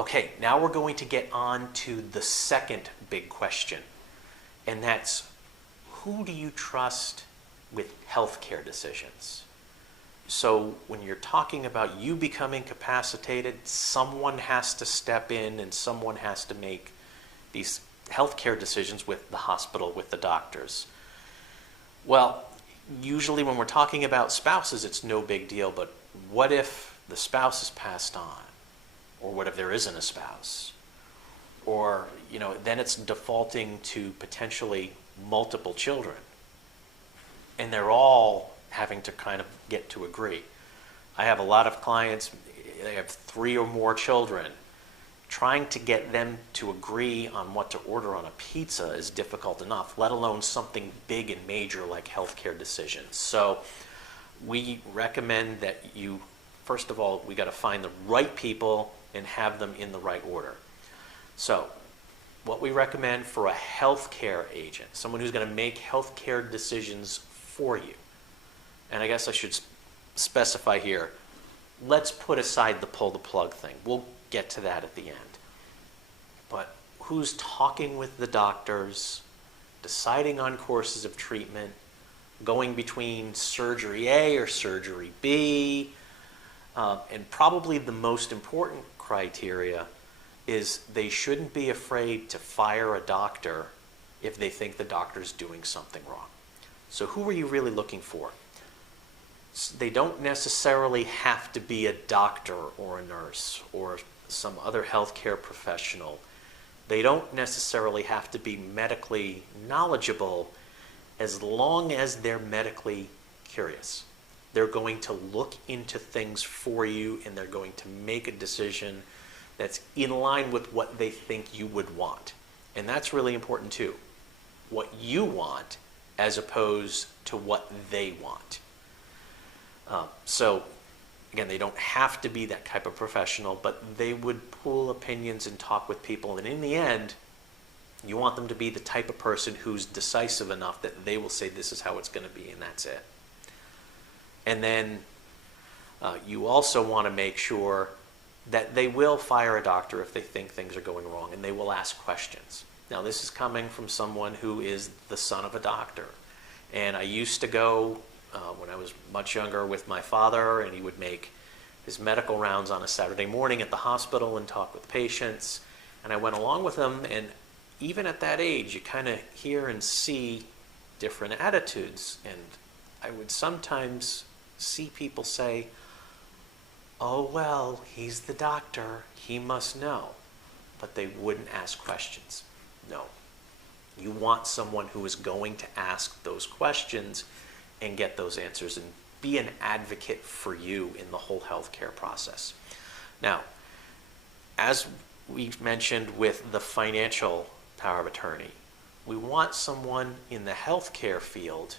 Okay, now we're going to get on to the second big question, and that's, who do you trust with healthcare decisions? So when you're talking about you becoming incapacitated, someone has to step in and someone has to make these healthcare decisions with the hospital, with the doctors. Well, usually when we're talking about spouses, it's no big deal, but what if the spouse has passed on? Or what if there isn't a spouse? Or, then it's defaulting to potentially multiple children. And they're all having to kind of get to agree. I have a lot of clients, they have 3 or more children. Trying to get them to agree on what to order on a pizza is difficult enough, let alone something big and major like healthcare decisions. So we recommend that you, first of all, we got to find the right people and have them in the right order. So what we recommend for a healthcare agent, someone who's going to make healthcare decisions for you, and I guess I should specify here, let's put aside the pull the plug thing. We'll get to that at the end. But who's talking with the doctors, deciding on courses of treatment, going between surgery A or surgery B, and probably the most important criteria is they shouldn't be afraid to fire a doctor if they think the doctor's doing something wrong. So who are you really looking for? They don't necessarily have to be a doctor or a nurse or some other healthcare professional. They don't necessarily have to be medically knowledgeable as long as they're medically curious. They're going to look into things for you and they're going to make a decision that's in line with what they think you would want. And that's really important too. What you want as opposed to what they want. So again, they don't have to be that type of professional, but they would pull opinions and talk with people. And in the end, you want them to be the type of person who's decisive enough that they will say this is how it's going to be and that's it. And then you also want to make sure that they will fire a doctor if they think things are going wrong, and they will ask questions. Now, this is coming from someone who is the son of a doctor. And I used to go, when I was much younger, with my father, and he would make his medical rounds on a Saturday morning at the hospital and talk with patients. And I went along with him, and even at that age, you kind of hear and see different attitudes. And I would sometimes see people say, oh, well, he's the doctor, he must know. But they wouldn't ask questions. No. You want someone who is going to ask those questions and get those answers and be an advocate for you in the whole healthcare process. Now, as we mentioned with the financial power of attorney, we want someone in the healthcare field,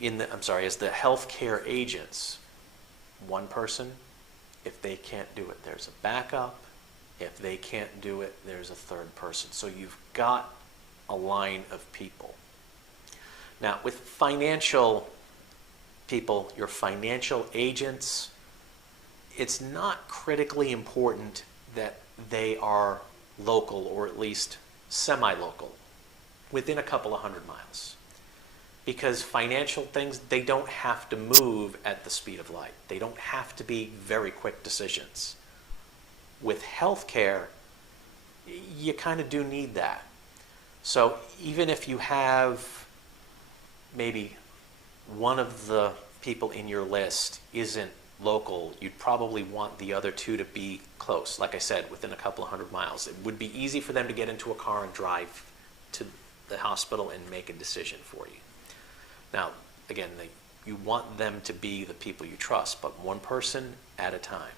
as the healthcare agents. One person, if they can't do it, there's a backup. If they can't do it, there's a third person. So you've got a line of people. Now, with financial people, your financial agents, it's not critically important that they are local or at least semi-local, within a couple of 100 miles. Because financial things, they don't have to move at the speed of light. They don't have to be very quick decisions. With healthcare, you kind of do need that. So even if you have maybe one of the people in your list isn't local, you'd probably want the other two to be close. Like I said, within a couple of 100 miles. It would be easy for them to get into a car and drive to the hospital and make a decision for you. Now, again, you want them to be the people you trust, but one person at a time.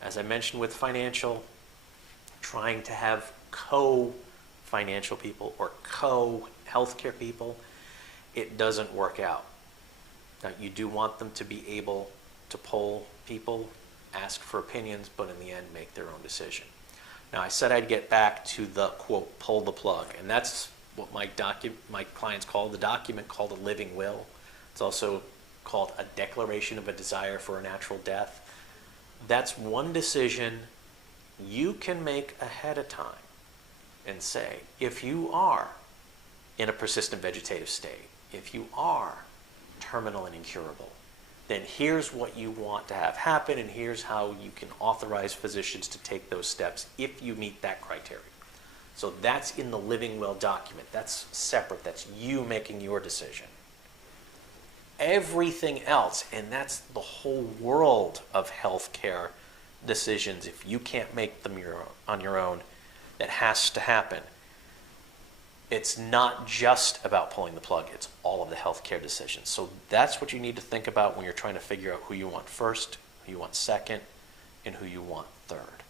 As I mentioned with financial, trying to have co-financial people or co-healthcare people, it doesn't work out. Now, you do want them to be able to poll people, ask for opinions, but in the end, make their own decision. Now, I said I'd get back to the, quote, pull the plug, and that's what my clients call the document called a living will. It's also called a declaration of a desire for a natural death. That's one decision you can make ahead of time and say, if you are in a persistent vegetative state, if you are terminal and incurable, then here's what you want to have happen, and here's how you can authorize physicians to take those steps if you meet that criteria. So that's in the living will document. That's separate. That's you making your decision. Everything else, and that's the whole world of healthcare decisions, if you can't make them on your own, that has to happen. It's not just about pulling the plug, it's all of the healthcare decisions. So that's what you need to think about when you're trying to figure out who you want first, who you want second, and who you want third.